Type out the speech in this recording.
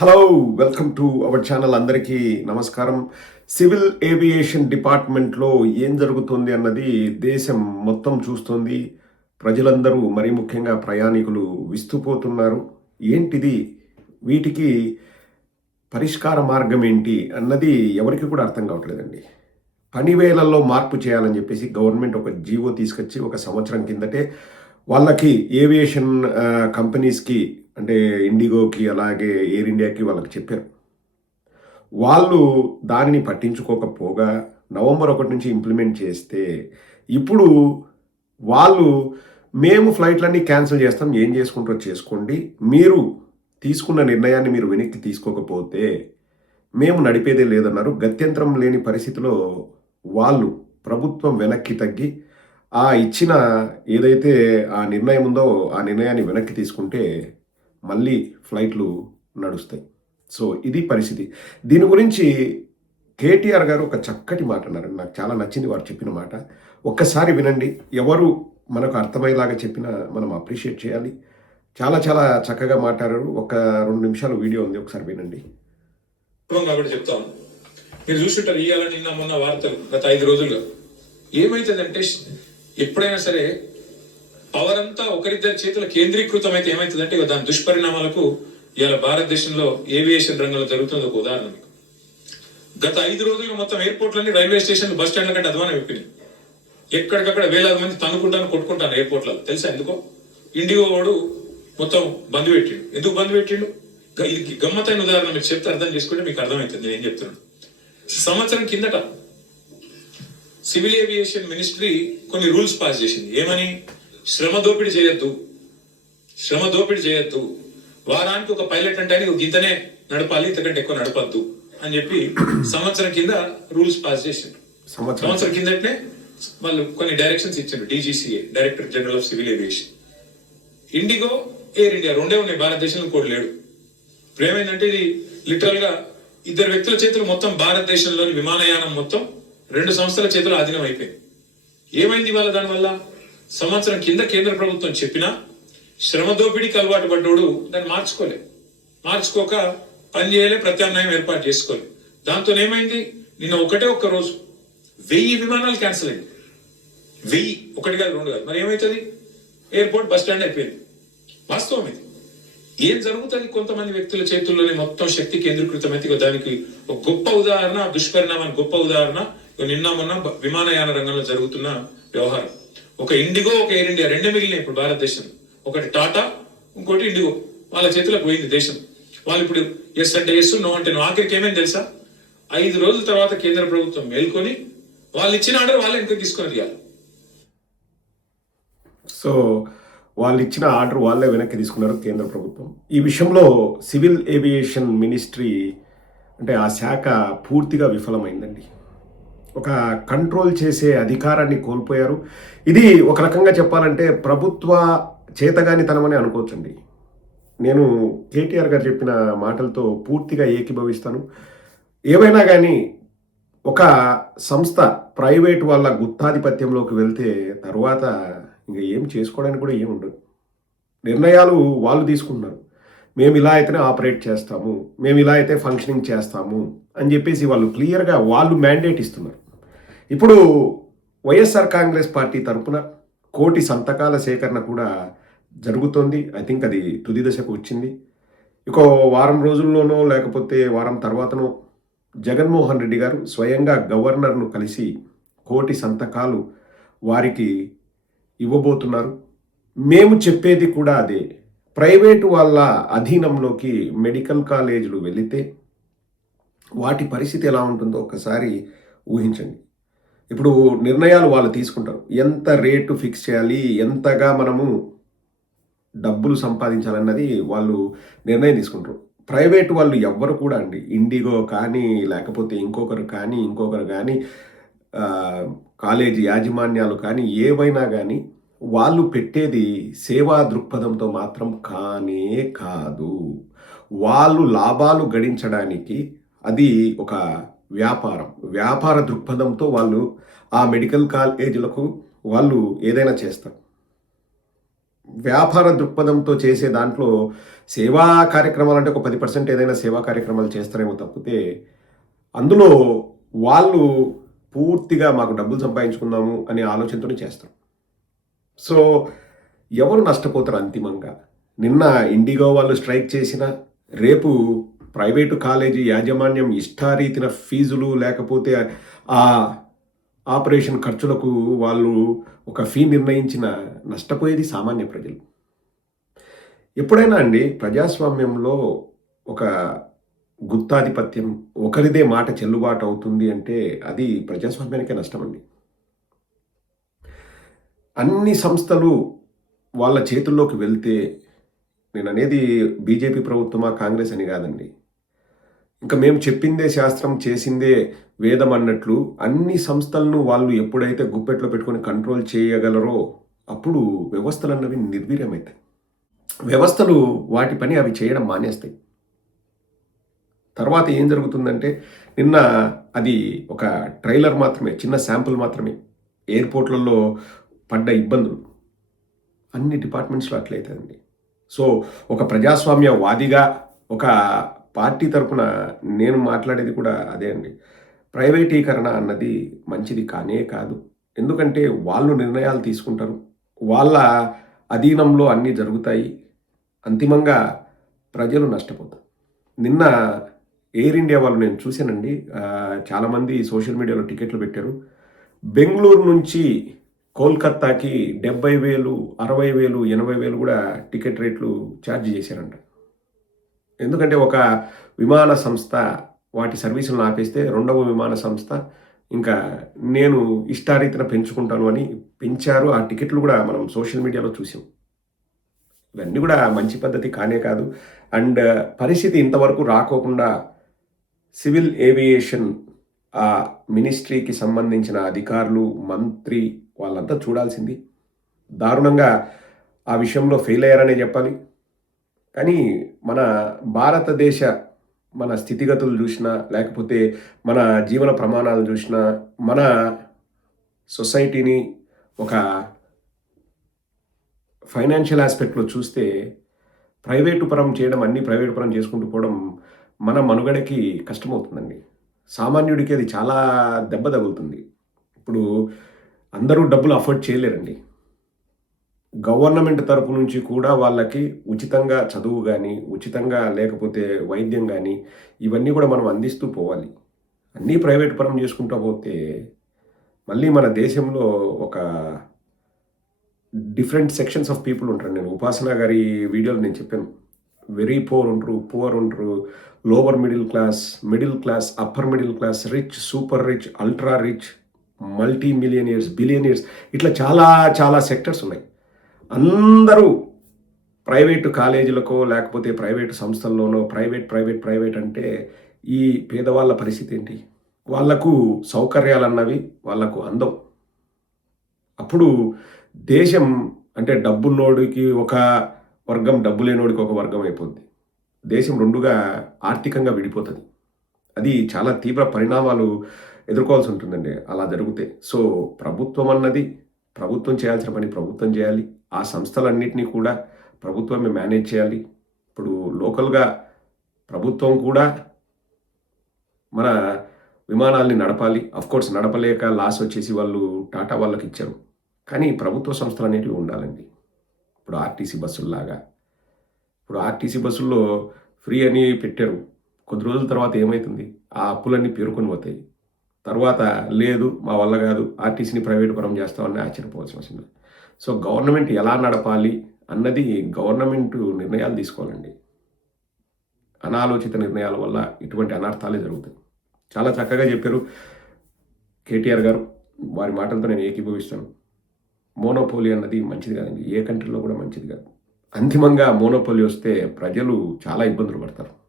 Hello welcome to our channel అందరికీ నమస్కారం. Civil aviation డిపార్ట్మెంట్లో ఏం జరుగుతుంది అన్నది దేశం మొత్తం చూస్తుంది. ప్రజలందరూ మరీ ముఖ్యంగా ప్రయాణికులు విస్తుపోతున్నారు ఏంటిది? వీటికి పరిష్కార మార్గం ఏంటి అన్నది ఎవరికి కూడా అర్థం కావట్లేదండి. పనివేళల్లో మార్పు చేయాలని చెప్పేసి గవర్నమెంట్ ఒక జీవో తీసుకొచ్చి ఒక సంవత్సరం కిందటే వాళ్ళకి ఏవియేషన్ కంపెనీస్కి అంటే ఇండిగోకి అలాగే ఎయిర్ ఇండియాకి వాళ్ళకి చెప్పారు. వాళ్ళు దానిని పట్టించుకోకపోగా నవంబర్ ఒకటి నుంచి ఇంప్లిమెంట్ చేస్తే ఇప్పుడు వాళ్ళు మేము ఫ్లైట్లన్నీ క్యాన్సిల్ చేస్తాం ఏం చేసుకుంటారో చేసుకోండి. మీరు తీసుకున్న నిర్ణయాన్ని మీరు వెనక్కి తీసుకోకపోతే మేము నడిపేదే లేదన్నారు. గత్యంతరం లేని పరిస్థితిలో వాళ్ళు ప్రభుత్వం వెనక్కి తగ్గి ఆ ఇచ్చిన ఏదైతే ఆ నిర్ణయం ఉందో ఆ నిర్ణయాన్ని వెనక్కి తీసుకుంటే మళ్ళీ ఫ్లైట్లు నడుస్తాయి. సో ఇది పరిస్థితి. దీని గురించి కేటీఆర్ గారు ఒక చక్కటి మాట అన్నారు. నాకు చాలా నచ్చింది వారు చెప్పిన మాట. ఒక్కసారి వినండి. ఎవరు మనకు అర్థమయ్యేలాగా చెప్పినా మనం అప్రిషియేట్ చేయాలి. చాలా చాలా చక్కగా మాట్లాడారు. ఒక రెండు నిమిషాలు వీడియో ఉంది. ఒకసారి వినండి. కాబట్టి చెప్తాను మీరు చూసుంటారు ఇవాళ నిన్న మొన్న వార్తలు గత ఐదు రోజులుగా ఏమైతుందంటే ఎప్పుడైనా సరే పవర్ అంతా ఒకరిద్దరి చేతుల కేంద్రీకృతం అయితే ఏమైతుందంటే దాని దుష్పరిణామాలకు ఇవాళ భారతదేశంలో ఏవియేషన్ రంగంలో జరుగుతుంది ఒక ఉదాహరణ మీకు. గత ఐదు రోజులు మొత్తం ఎయిర్పోర్ట్లన్నీ రైల్వే స్టేషన్ బస్ స్టాండ్ల కంటే అధ్వానం అయిపోయినాయి. ఎక్కడికక్కడ వేలాది మంది తన్నుకుంటాను కొట్టుకుంటాను ఎయిర్పోర్ట్లలో. తెలుసా ఎందుకో? ఇండిగో వాడు మొత్తం బంద్ పెట్టిండు. ఎందుకు బంద్ పెట్టిండు? గ- ఇది గమ్మతైన ఉదాహరణ మీకు చెప్తే అర్థం చేసుకుంటే మీకు అర్థమవుతుంది నేను ఏం చెప్తున్నాను. సంవత్సరం కిందట సివిల్ ఏవియేషన్ మినిస్ట్రీ కొన్ని రూల్స్ పాస్ చేసింది. ఏమని? శ్రమ దోపిడీ చేయొద్దు. శ్రమ దోపిడీ చేయొద్దు. వారానికి ఒక పైలట్ అంటే ఒక ఇంతనే నడపాలి ఇంతకంటే ఎక్కువ నడపద్దు అని చెప్పి సంవత్సరం కింద రూల్స్ పాస్ చేసిండ్రు సంవత్సరం కిందటనే వాళ్ళు కొన్ని డైరెక్షన్స్ ఇచ్చారు DGCA director general of civil aviation. IndiGo Air India రెండే ఉన్నాయి భారతదేశంలో కోటి లేడు. ఏమైందంటే ఇది లిటరల్గా ఇద్దరు వ్యక్తుల చేతులు మొత్తం భారతదేశంలోని విమానయానం మొత్తం రెండు సంస్థల చేతులు ఆధీనం అయిపోయింది. ఏమైంది ఇవాళ దానివల్ల? సంవత్సరం కింద కేంద్ర ప్రభుత్వం చెప్పినా శ్రమ దోపిడీకి అలవాటు పడ్డోడు దాన్ని మార్చుకోలే. మార్చుకోక పని చేయలే ప్రత్యామ్నాయం ఏర్పాటు చేసుకోలే. దాంతో ఏమైంది? నిన్న ఒకటే ఒక్క రోజు వెయ్యి విమానాలు క్యాన్సిల్ అయింది వెయ్యి ఒకటి కాదు రెండు కాదు. మరి ఏమవుతుంది ఎయిర్పోర్ట్ బస్ స్టాండ్ అయిపోయింది. వాస్తవం ఇది. ఏం జరుగుతుంది? కొంతమంది వ్యక్తుల చేతుల్లోనే మొత్తం శక్తి కేంద్రీకృతమైతే దానికి ఒక గొప్ప ఉదాహరణ దుష్పరిణామానికి గొప్ప ఉదాహరణ. నిన్న మొన్న విమానయాన రంగంలో జరుగుతున్న వ్యవహారం. ఒక ఇండిగో ఒక ఎయిర్ ఇండియా రెండు మిగిలినాయి ఇప్పుడు భారతదేశం. ఒకటి టాటా ఇంకోటి ఇండిగో. వాళ్ళ చేతులకు పోయింది దేశం. వాళ్ళు ఇప్పుడు ఎస్ అంటే ఎస్ నో అంటే నో ఆఖరికి ఏమైంది తెలుసా? ఐదు రోజుల తర్వాత కేంద్ర ప్రభుత్వం మేల్కొని వాళ్ళు ఇచ్చిన ఆర్డర్ వాళ్ళు ఇంకా తీసుకొని తీయాలి సో వాళ్ళు ఇచ్చిన ఆర్డర్ వాళ్ళే వెనక్కి తీసుకున్నారు కేంద్ర ప్రభుత్వం. ఈ విషయంలో సివిల్ ఏవియేషన్ మినిస్ట్రీ అంటే ఆ శాఖ పూర్తిగా విఫలమైందండి. ఒక కంట్రోల్ చేసే అధికారాన్ని కోల్పోయారు. ఇది ఒక రకంగా చెప్పాలంటే ప్రభుత్వ చేతగానితనమని అనుకోవచ్చండి. నేను కేటీఆర్ గారు చెప్పిన మాటలతో పూర్తిగా ఏకీభవిస్తాను. ఏవైనా కానీ ఒక సంస్థ ప్రైవేట్ వాళ్ళ గుత్తాధిపత్యంలోకి వెళ్తే తర్వాత ఇంకా ఏం చేసుకోవడానికి కూడా ఏముండదు. ఉండదు నిర్ణయాలు వాళ్ళు తీసుకుంటున్నారు. మేము ఇలా అయితేనే ఆపరేట్ చేస్తాము మేము ఇలా అయితే ఫంక్షనింగ్ చేస్తాము అని చెప్పేసి వాళ్ళు క్లియర్గా వాళ్ళు మ్యాండేట్ ఇస్తున్నారు. ఇప్పుడు వైఎస్ఆర్ కాంగ్రెస్ పార్టీ తరపున కోటి సంతకాల సేకరణ కూడా జరుగుతోంది. ఐ థింక్ అది తుది దశకు వచ్చింది. ఇంకో వారం రోజుల్లోనో లేకపోతే వారం తర్వాతనో జగన్మోహన్ రెడ్డి గారు స్వయంగా గవర్నర్ను కలిసి కోటి సంతకాలు వారికి ఇవ్వబోతున్నారు. మేము చెప్పేది కూడా అదే. ప్రైవేటు వాళ్ళ అధీనంలోకి మెడికల్ కాలేజీలు వెళితే వాటి పరిస్థితి ఎలా ఉంటుందో ఒకసారి ఊహించండి. ఇప్పుడు నిర్ణయాలు వాళ్ళు తీసుకుంటారు. ఎంత రేటు ఫిక్స్ చేయాలి? ఎంతగా మనము డబ్బులు సంపాదించాలన్నది వాళ్ళు నిర్ణయం తీసుకుంటారు. ప్రైవేట్ వాళ్ళు ఎవ్వరు కూడా అండి. ఇండిగో కానీ లేకపోతే ఇంకొకరు కానీ ఇంకొకరు కానీ కాలేజీ యాజమాన్యాలు కానీ ఏవైనా కానీ వాళ్ళు పెట్టేది సేవా దృక్పథంతో మాత్రం కానే కాదు. వాళ్ళు లాభాలు గడించడానికి అది ఒక వ్యాపారం. వ్యాపార దృక్పథంతో వాళ్ళు ఆ మెడికల్ కాలేజీలకు వాళ్ళు ఏదైనా చేస్తారు. వ్యాపార దృక్పథంతో చేసే దాంట్లో సేవా కార్యక్రమాలు అంటే ఒక పది పర్సెంట్ ఏదైనా సేవా కార్యక్రమాలు చేస్తారేమో తప్పితే అందులో వాళ్ళు పూర్తిగా మాకు డబ్బులు సంపాదించుకుందాము అనే ఆలోచనతో చేస్తారు. సో ఎవరు నష్టపోతారు అంతిమంగా? నిన్న ఇండిగో వాళ్ళు స్ట్రైక్ చేసిన రేపు ప్రైవేటు కాలేజీ యాజమాన్యం ఇష్టారీతిన ఫీజులు లేకపోతే ఆ ఆపరేషన్ ఖర్చులకు వాళ్ళు ఒక ఫీ నిర్ణయించిన నష్టపోయేది సామాన్య ప్రజలు. ఎప్పుడైనా అండి ప్రజాస్వామ్యంలో ఒక గుత్తాధిపత్యం ఒకరిదే మాట చెల్లుబాటు అవుతుంది అంటే అది ప్రజాస్వామ్యానికే నష్టం అండి. అన్ని సంస్థలు వాళ్ళ చేతుల్లోకి వెళ్తే నేను అనేది బీజేపీ ప్రభుత్వమా కాంగ్రెస్ అని కాదండి. ఇంకా మేము చెప్పిందే శాస్త్రం చేసిందే వేదం అన్నట్లు అన్ని సంస్థలను వాళ్ళు ఎప్పుడైతే గుప్పెట్లో పెట్టుకొని కంట్రోల్ చేయగలరో అప్పుడు వ్యవస్థలు అన్నవి నిర్వీర్యమవుతాయి వ్యవస్థలు వాటి పని అవి చేయడం మానేస్తాయి. తర్వాత ఏం జరుగుతుందంటే నిన్న అది ఒక ట్రైలర్ మాత్రమే చిన్న శాంపుల్ మాత్రమే. ఎయిర్పోర్ట్లలో పడ్డ ఇబ్బందులు. అన్ని డిపార్ట్మెంట్స్లో అట్లయితుందండి. సో ఒక ప్రజాస్వామ్యవాదిగా ఒక పార్టీ తరపున నేను మాట్లాడేది కూడా అదే అండి. ప్రైవేటీకరణ అన్నది మంచిది కానే కాదు. ఎందుకంటే వాళ్ళు నిర్ణయాలు తీసుకుంటారు. వాళ్ళ అధీనంలో అన్నీ జరుగుతాయి. అంతిమంగా ప్రజలు నష్టపోతారు. నిన్న ఎయిర్ ఇండియా వాళ్ళు నేను చూశానండి. చాలామంది సోషల్ మీడియాలో టికెట్లు పెట్టారు. బెంగళూరు నుంచి కోల్కత్తాకి డెబ్బై వేలు అరవై వేలు ఎనభై వేలు కూడా టికెట్ రేట్లు ఛార్జ్ చేశారంట. ఎందుకంటే ఒక విమాన సంస్థ వాటి సర్వీసులను ఆపేస్తే రెండవ విమాన సంస్థ ఇంకా నేను ఇష్టారీతిన పెంచుకుంటాను అని పెంచారు. ఆ టికెట్లు కూడా మనం సోషల్ మీడియాలో చూసాం. ఇవన్నీ కూడా మంచి పద్ధతి కానే కాదు. అండ్ పరిస్థితి ఇంతవరకు రాకోకుండా సివిల్ ఏవియేషన్ ఆ మినిస్ట్రీకి సంబంధించిన అధికారులు మంత్రి వాళ్ళంతా చూడాల్సింది. దారుణంగా ఆ విషయంలో ఫెయిల్ అయ్యారనే చెప్పాలి. కానీ మన భారతదేశ మన స్థితిగతులు చూసినా లేకపోతే మన జీవన ప్రమాణాలు చూసినా మన సొసైటీని ఒక ఫైనాన్షియల్ ఆస్పెక్ట్లో చూస్తే ప్రైవేటు పరం చేయడం అన్ని ప్రైవేటు పరం చేసుకుంటూ పోవడం మన మనుగడకి కష్టమవుతుందండి. సామాన్యుడికి అది చాలా దెబ్బ తగులుతుంది. ఇప్పుడు అందరూ డబ్బులు అఫోర్డ్ చేయలేరండి. గవర్నమెంట్ తరపు నుంచి కూడా వాళ్ళకి ఉచితంగా చదువు కానీ ఉచితంగా లేకపోతే వైద్యం కానీ ఇవన్నీ కూడా మనం అందిస్తూ పోవాలి. అన్నీ ప్రైవేట్ పరం చేసుకుంటూ పోతే మళ్ళీ మన దేశంలో ఒక డిఫరెంట్ సెక్షన్స్ ఆఫ్ పీపుల్ ఉంటారు. నేను ఉపాసన గారి వీడియోలో నేను చెప్పాను. వెరీ పూర్ ఉంటారు పూర్ ఉంటారు lower middle class middle class upper middle class rich super rich ultra rich multi millionaires billionaires ఇట్లా చాలా చాలా సెక్టర్స్ ఉన్నాయి. అందరూ ప్రైవేటు కాలేజీలకో లేకపోతే ప్రైవేటు సంస్థల్లోనో ప్రైవేట్ ప్రైవేట్ ప్రైవేట్ అంటే ఈ పేదవాళ్ళ పరిస్థితి ఏంటి? వాళ్ళకు సౌకర్యాలు అన్నవి వాళ్ళకు అందం. అప్పుడు దేశం అంటే డబ్బున్నోడికి ఒక వర్గం డబ్బు లేనోడికి ఒక వర్గం అయిపోద్ది. దేశం రెండుగా ఆర్థికంగా విడిపోతుంది. అది చాలా తీవ్ర పరిణామాలు ఎదుర్కోవాల్సి ఉంటుందండి. అలా జరిగితే. సో ప్రభుత్వం అన్నది ప్రభుత్వం చేయాల్సిన పని ప్రభుత్వం చేయాలి. ఆ సంస్థలన్నింటినీ కూడా ప్రభుత్వమే మేనేజ్ చేయాలి. ఇప్పుడు లోకల్గా ప్రభుత్వం కూడా మన విమానాల్ని నడపాలి. కోర్స్ నడపలేక లాస్ వచ్చేసి వాళ్ళు టాటా వాళ్ళకి ఇచ్చారు. కానీ ప్రభుత్వ సంస్థలు అనేటివి ఉండాలండి. ఇప్పుడు ఆర్టీసీ బస్సుల్లాగా. ఇప్పుడు ఆర్టీసీ బస్సుల్లో ఫ్రీ అని పెట్టారు. కొద్ది రోజుల తర్వాత ఏమవుతుంది ఆ అప్పులన్నీ పేరుకొని పోతాయి. తర్వాత లేదు మా వల్ల కాదు ఆర్టీసీని ప్రైవేట్ పరం చేస్తామని ఆశ్చర్యపోవాల్సిన అవసరం సో గవర్నమెంట్ ఎలా నడపాలి అన్నది గవర్నమెంట్ నిర్ణయాలు తీసుకోవాలండి. అనాలోచిత నిర్ణయాల వల్ల ఇటువంటి అనర్థాలే జరుగుతాయి. చాలా చక్కగా చెప్పారు కేటీఆర్ గారు. వారి మాటలతో నేను ఏకీభవిస్తాను. మోనోపోలి అన్నది మంచిది కాదండి. ఏ కంట్రీలో కూడా మంచిది కాదు. అంతిమంగా మోనోపోలి వస్తే ప్రజలు చాలా ఇబ్బందులు పడతారు.